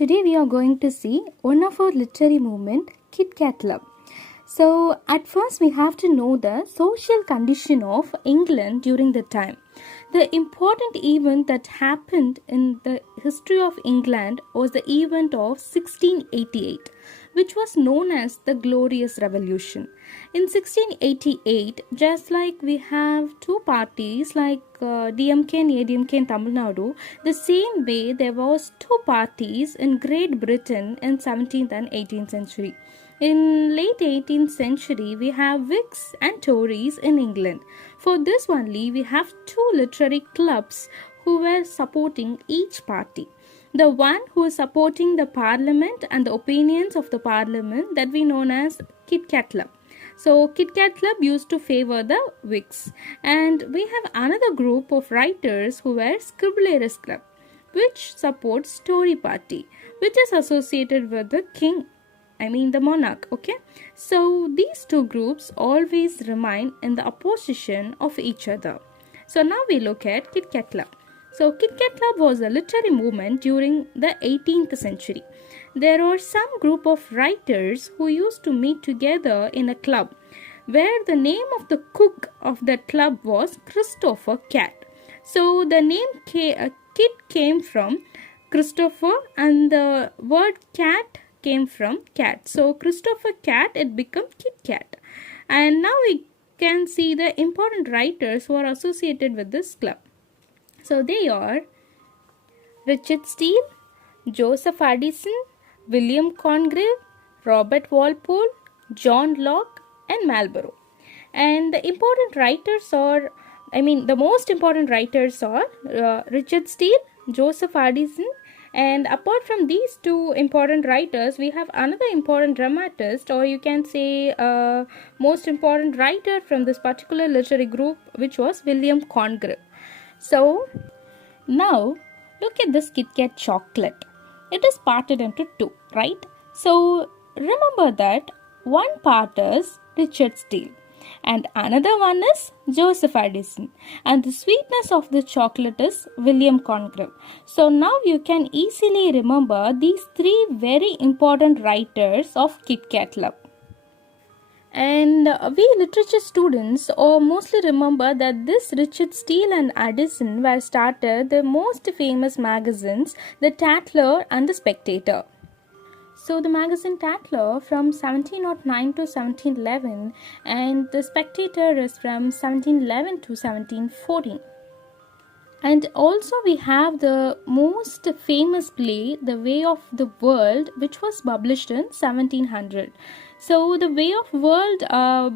today we are going to see one of our literary movement, KitKat Club. So at first we have to know the social condition of England during the time. The important event that happened in the history of England was the event of 1688, which was known as the Glorious Revolution. In 1688, just like we have two parties like DMK and ADMK in Tamil Nadu, the same way there was two parties in Great Britain in 17th and 18th century. In late 18th century, we have Whigs and Tories in England. For this only, we have two literary clubs who were supporting each party. The one who is supporting the parliament and the opinions of the parliament that we know as KitKat Club. So KitKat Club used to favor the Whigs. And we have another group of writers who were Scribblers Group, which supports Tory party, which is associated with the king. The monarch, okay? So these two groups always remain in the opposition of each other. So now we look at KitKat Club. So KitKat Club was a literary movement during the 18th century. There are some group of writers who used to meet together in a club where the name of the cook of that club was Christopher Cat. So the name Kit came from Christopher and the word cat came from cat. So Christopher Cat, it became KitKat. And now we can see the important writers who are associated with this club. So they are Richard Steele, Joseph Addison, William Congreve, Robert Walpole, John Locke and Marlborough. And the important writers are, the most important writers are Richard Steele, Joseph Addison, and apart from these two important writers, we have another important dramatist, or you can say most important writer from this particular literary group, which was William Congreve. So now look at this KitKat chocolate. It is parted into two, right? So remember that one part is Richard Steele and another one is Joseph Addison, and the sweetness of the chocolate is William Congreve. So now you can easily remember these three very important writers of KitKat Club. And we literature students mostly remember that this Richard Steele and Addison were started the most famous magazines, the Tatler and the Spectator. So the magazine Tatler from 1709 to 1711 and the Spectator is from 1711 to 1714. And also we have the most famous play, The Way of the World, which was published in 1700. So The Way of World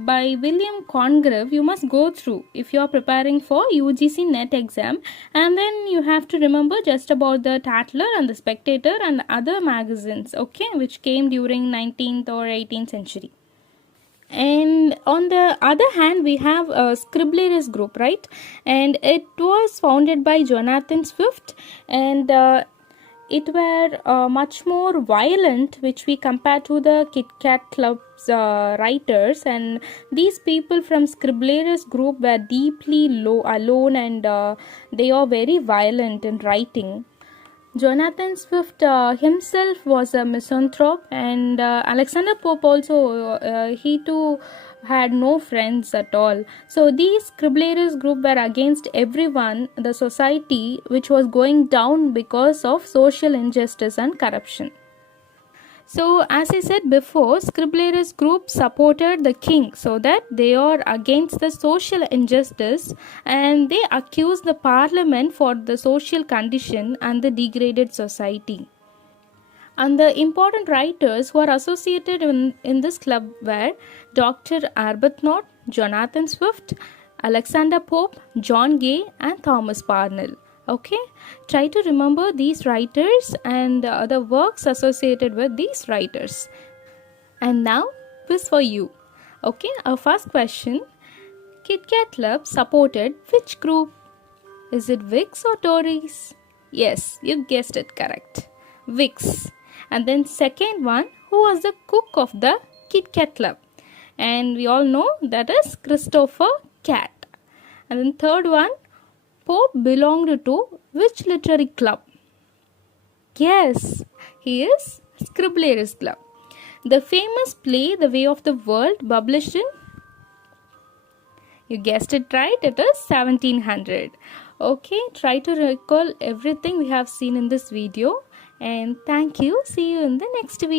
by William Congreve you must go through if you are preparing for UGC NET exam, and then you have to remember just about the Tatler and the Spectator and other magazines, okay, which came during 19th or 18th century. And on the other hand, we have a Scribblers Group, right? And it was founded by Jonathan Swift, and it were much more violent, which we compare to the KitKat Club's writers. And these people from Scribblers Group were deeply alone, and they are very violent in writing. Jonathan Swift himself was a misanthrope, and Alexander Pope also, he too had no friends at all. So these Scribblers Group were against everyone, the society which was going down because of social injustice and corruption. So as I said before, Scribblers Group supported the king, so that they are against the social injustice and they accuse the parliament for the social condition and the degraded society. And the important writers who are associated in this club were Dr. Arbuthnot, Jonathan Swift, Alexander Pope, John Gay and Thomas Parnell. Okay, try to remember these writers and the works associated with these writers. And now, quiz for you. Okay, our first question. KitKat Club supported which group? Is it Whigs or Tories? Yes, you guessed it correct. Whigs. And then second one, who was the cook of the KitKat Club? And we all know that is Christopher Cat. And then third one, Pope belonged to which literary club? Yes, he is Scribblers Club. The famous play The Way of the World, published in, you guessed it right, it is 1700. Okay, try to recall everything we have seen in this video, and thank you. See you in the next video.